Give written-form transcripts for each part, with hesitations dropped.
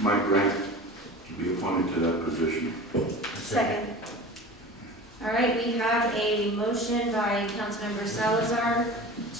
Mike Grant to be appointed to that position. Second. All right, we have a motion by Councilmember Salazar,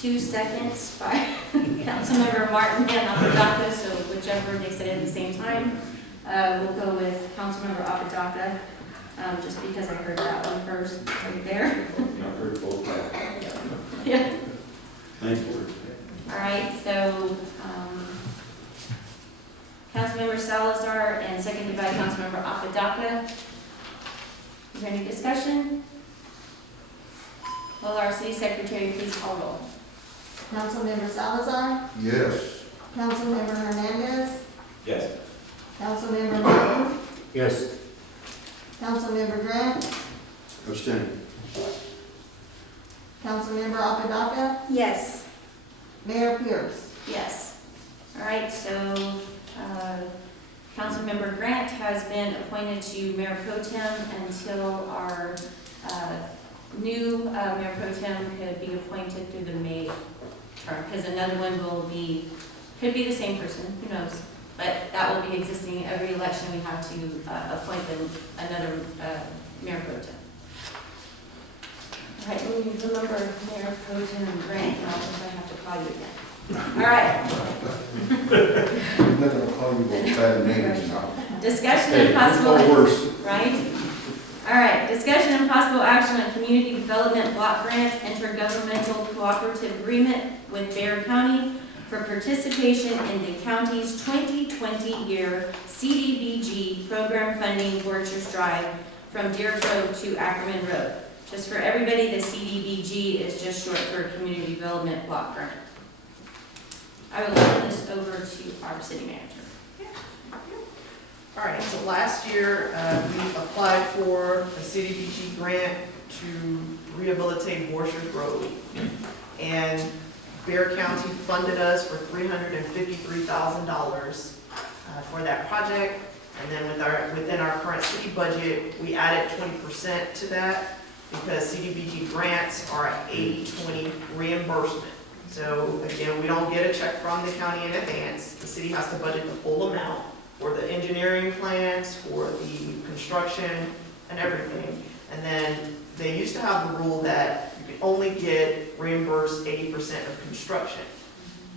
2 seconds by Councilmember Martin and Apodaca, so whichever they said at the same time. We'll go with Councilmember Apodaca, just because I heard that one first, right there. I heard both. Yeah. Thank you. All right, so, Councilmember Salazar and seconded by Councilmember Apodaca. Is there any discussion? Will our city secretary please call roll? Councilmember Salazar, Yes. Councilmember Hernandez, Yes. Councilmember Martin, Yes. Councilmember Grant, Abstain. Councilmember Apodaca, Yes. Mayor Pierce. Yes. All right, so, Councilmember Grant has been appointed to Mayor Pro Tem until our, new, Mayor Pro Tem could be appointed through the May term, because another one could be the same person, who knows? But that will be existing every election, we have to, appoint another, Mayor Pro Tem. All right, we remember Mayor Pro Tem Grant, now if I have to call you again. All right. I'm not gonna call you bad names now. Discussion and possible, worse. right? All right, discussion and possible action on community development block grant intergovernmental cooperative agreement with Bexar County for participation in the county's 2020 year CDBG program funding Borchers Drive from Deer Grove to Ackerman Road. Just for everybody, the CDBG is just short for Community Development Block Grant. I will turn this over to our city manager. All right, so last year, we applied for a CDBG grant to rehabilitate Borchers Road. And Bexar County funded us for $353,000 for that project. And then within our current city budget, we added 20% to that because CDBG grants are at 80-20 reimbursement. So again, we don't get a check from the county in advance. The city has to budget the full amount for the engineering plans, for the construction and everything. And then they used to have the rule that you could only get reimbursed 80% of construction.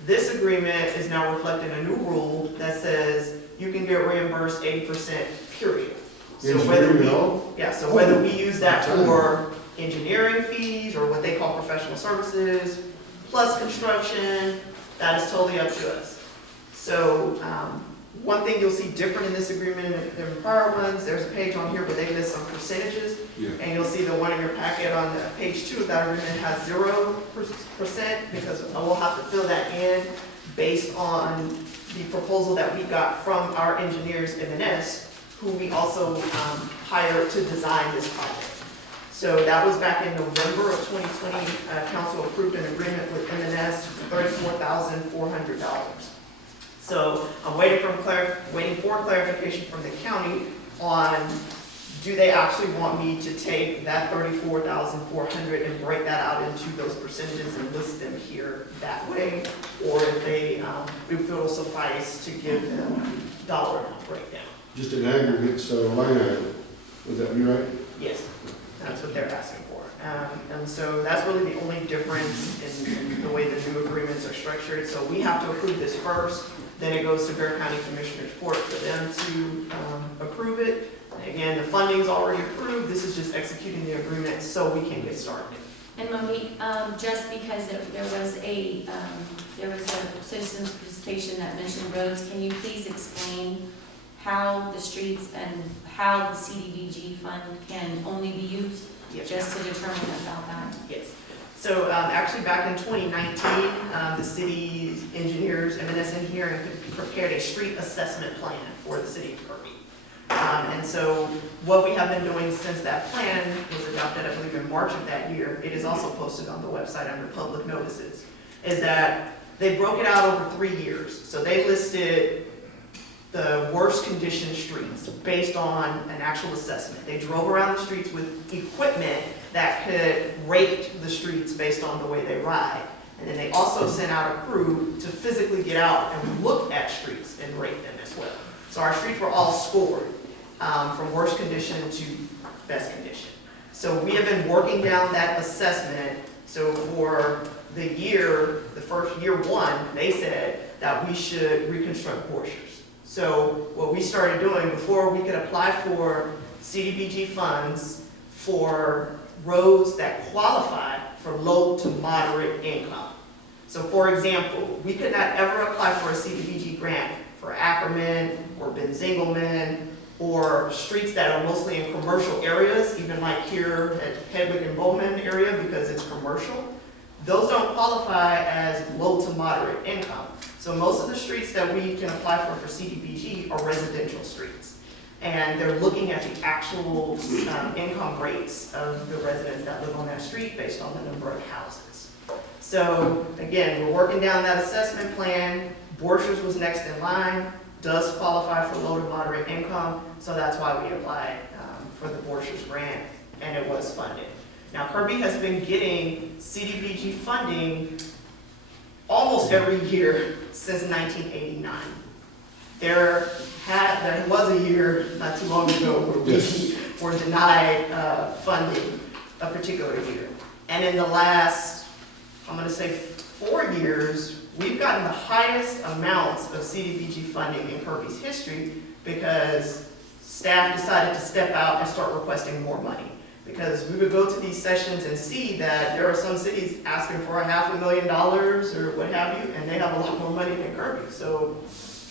This agreement is now reflecting a new rule that says you can get reimbursed 80% period. So whether we use that for engineering fees or what they call professional services, plus construction, that is totally up to us. So one thing you'll see different in this agreement than prior ones, there's a page on here where they list some percentages. Yeah. And you'll see the one in your packet on page 2 of that agreement has 0% because we'll have to fill that in based on the proposal that we got from our engineers, M&S, who we also hired to design this project. So that was back in November of 2020. Council approved an agreement with M&S for $34,400. So I'm waiting for clarification from the county on do they actually want me to take that $34,400 and break that out into those percentages and list them here that way, or if they feel it'll suffice to give them dollar amount breakdown. Just an aggregate, so a line item, would that be right? Yes, that's what they're asking for. And so that's really the only difference in the way the new agreements are structured. So we have to approve this first, then it goes to Bexar County Commissioners Court for them to approve it. And again, the funding's already approved, this is just executing the agreement so we can get started. And Monique, just because there was a citizen's participation that mentioned roads, can you please explain how the streets and how the CDBG fund can only be used? Yes. Just to determine about that. Yes. So actually back in 2019, the city's engineers, M&S Engineering, prepared a street assessment plan for the city of Kirby. And so what we have been doing since that plan was adopted, I believe, in March of that year, it is also posted on the website under public notices, is that they broke it out over 3 years. So they listed the worst condition streets based on an actual assessment. They drove around the streets with equipment that could rate the streets based on the way they ride. And then they also sent out a crew to physically get out and look at streets and rate them as as well. So our streets were all scored, from worst condition to best condition. So we have been working down that assessment. So for the year, the first year one, they said that we should reconstruct Borchers. So what we started doing before we could apply for CDBG funds for roads that qualify for low to moderate income. So for example, we could not ever apply for a CDBG grant for Ackerman or Benzingelman or streets that are mostly in commercial areas, even like here at Hedwig and Bowman area because it's commercial. Those don't qualify as low to moderate income. So most of the streets that we can apply for CDBG are residential streets. And they're looking at the actual income rates of the residents that live on that street based on the number of houses. So again, we're working down that assessment plan. Borchers was next in line, does qualify for low to moderate income, so that's why we applied for the Borchers grant, and it was funded. Now, Kirby has been getting CDBG funding almost every year since 1989. There was a year not too long ago where we were denied funding a particular year. And in the last, I'm going to say 4 years, we've gotten the highest amounts of CDBG funding in Kirby's history because staff decided to step out and start requesting more money. Because we would go to these sessions and see that there are some cities asking for $500,000 or what have you, and they have a lot more money than Kirby. So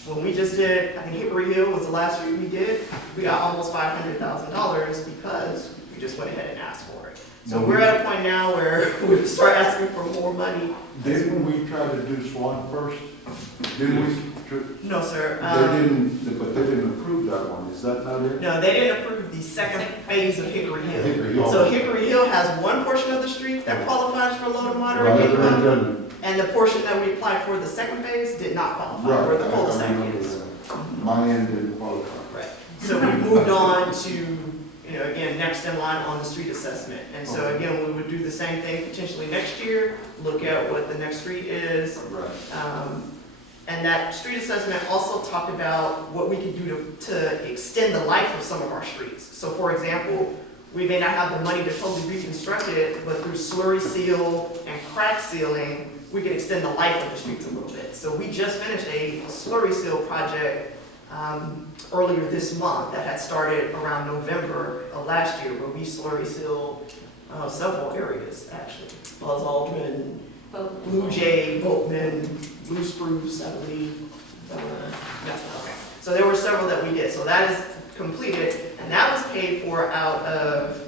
when we just did, I think Hickory Hill was the last street we did, we got almost $500,000 because we just went ahead and asked for it. So we're at a point now where we start asking for more money. Didn't we try to do Swan first? Didn't we? No, sir. They didn't, but they didn't approve that one, is that not it? No, they didn't approve the second phase of Hickory Hill. Hickory Hill. So Hickory Hill has one portion of the street that qualifies for low to moderate Right, income, right, and the portion that we applied for the second phase did not qualify, right. where the cul-de-sac I remember is. that. My end didn't qualify. Right. So we moved on to, again, next in line on the street assessment. And so again, we would do the same thing potentially next year, look at what the next street is. Right. And that street assessment also talked about what we could do to extend the life of some of our streets. So for example, we may not have the money to totally reconstruct it, but through slurry seal and crack sealing, we can extend the life of the streets a little bit. So we just finished a slurry seal project earlier this month that had started around November of last year, where we slurry sealed several areas actually. Buzz Aldrin, Blue Jay, Boatman, Blue Spruce, I believe. Okay. So there were several that we did. So that is completed, and that was paid for out of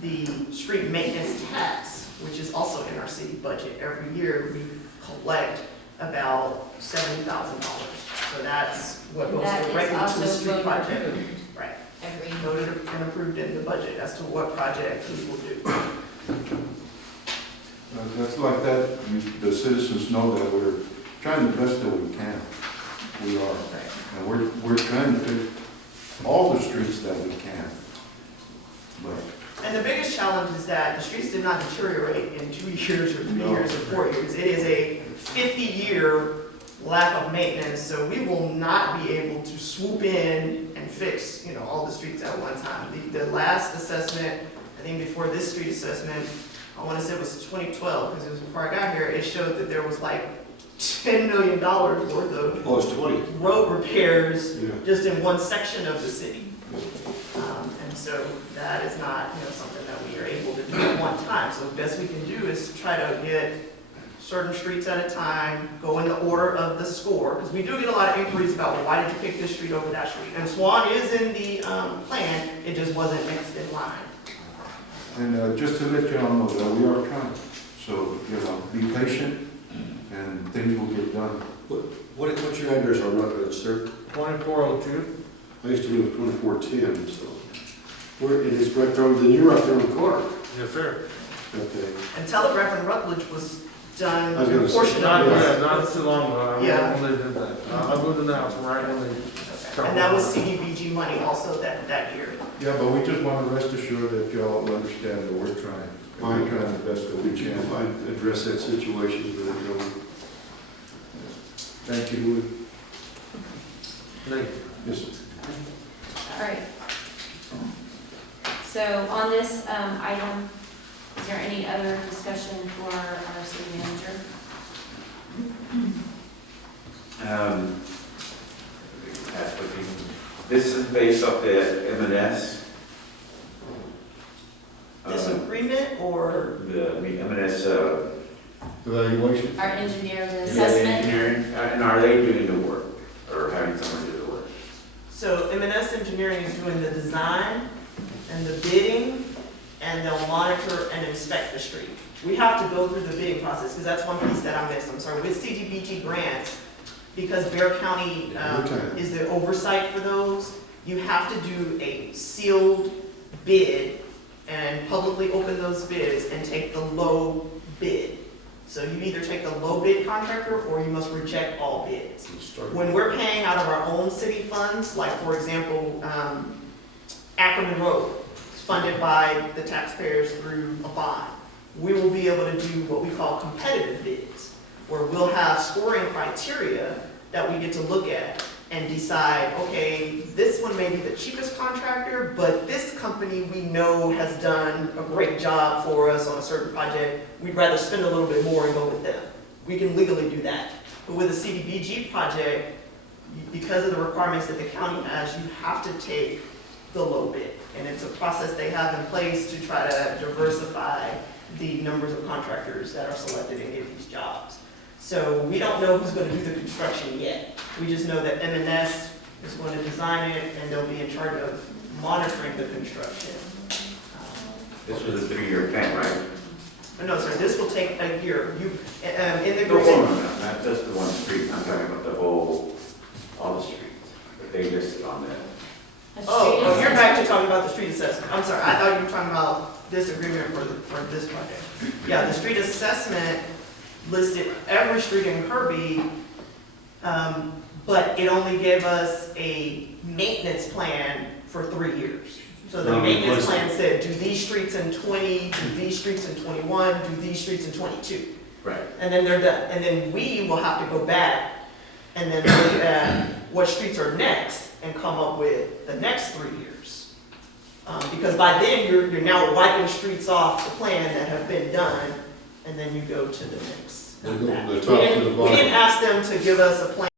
the street maintenance tax, which is also in our city budget. Every year we collect about $70,000. So that's what goes directly to the street project. Right. Voted and approved in the budget as to what project we will do. That's like that, the citizens know that we're trying the best that we can. We are. And we're trying to fix all the streets that we can. But And the biggest challenge is that the streets did not deteriorate in 2 years or 3 No. years or 4 years. It is a 50-year lack of maintenance, so we will not be able to swoop in and fix, all the streets at one time. The last assessment, I think before this street assessment, I want to say it was 2012, because it was before I got here, it showed that there was like $10 million worth of Oh, it's 20. road repairs Yeah. just in one section of the city. And so that is not, something that we are able to do at one time. So the best we can do is try to get certain streets at a time, go in the order of the score, because we do get a lot of inquiries about, well, why did you pick this street over that street? And Swan is in the plan, it just wasn't next in line. And just to let you all know that we are trying. So, be patient and things will get done. What's your address on Rutledge, sir? 2402. I used to live at 2410, so. It is right there, then you're right there on the corner. Yes, sir. Okay. And Telegraph and Rutledge was done, I was gonna a say, portion Not, of it. yeah, not too long ago. Yeah. I lived in that. I moved in the house right when they. And that was CDBG money also that year. Yeah, but we just want to rest assured that y'all understand that we're trying. And we're trying the best that we can. I address that situation, but, Thank you. Thank you. Yes, sir. All right. So on this item, is there any other discussion for our city manager? This is based off the M&S. This agreement or? The M&S, Evaluation? Our engineer, the is that assessment? engineering, and are they doing the work, or having someone do the work? So M&S Engineering is doing the design and the bidding, and they'll monitor and inspect the street. We have to go through the bidding process, because that's one piece that I missed, I'm sorry. With CDBG grants, because Bear County is the oversight for those, you have to do a sealed bid and publicly open those bids and take the low bid. So you either take the low bid contractor, or you must reject all bids. When we're paying out of our own city funds, like for example, Ackerman Road, is funded by the taxpayers through a bond, we will be able to do what we call competitive bids, where we'll have scoring criteria that we get to look at and decide, okay, this one may be the cheapest contractor, but this company we know has done a great job for us on a certain project. We'd rather spend a little bit more and go with them. We can legally do that. But with a CDBG project, because of the requirements that the county has, you have to take the low bid. And it's a process they have in place to try to diversify the numbers of contractors that are selected and get these jobs. So we don't know who's going to do the construction yet. We just know that M&S is going to design it, and they'll be in charge of monitoring the construction. This was a 3-year plan, right? No, sir, this will take a year. You, in the No, agreement, not just the one street, I'm talking about the whole, all the streets, that they listed on there. A oh, street you're assessment. back to talking about the street assessment. I'm sorry, I thought you were talking about this agreement for this project. Yeah, the street assessment listed every street in Kirby, but it only gave us a maintenance plan for 3 years. So the maintenance plan said, do these streets in 20, do these streets in 21, do these streets in 22. Right. And then they're done. And then we will have to go back and then look at what streets are next and come up with the next 3 years. Because by then, you're now wiping streets off the plan that have been done, and then you go to the next. They go from the We top to the didn't bottom. ask them to give us a plan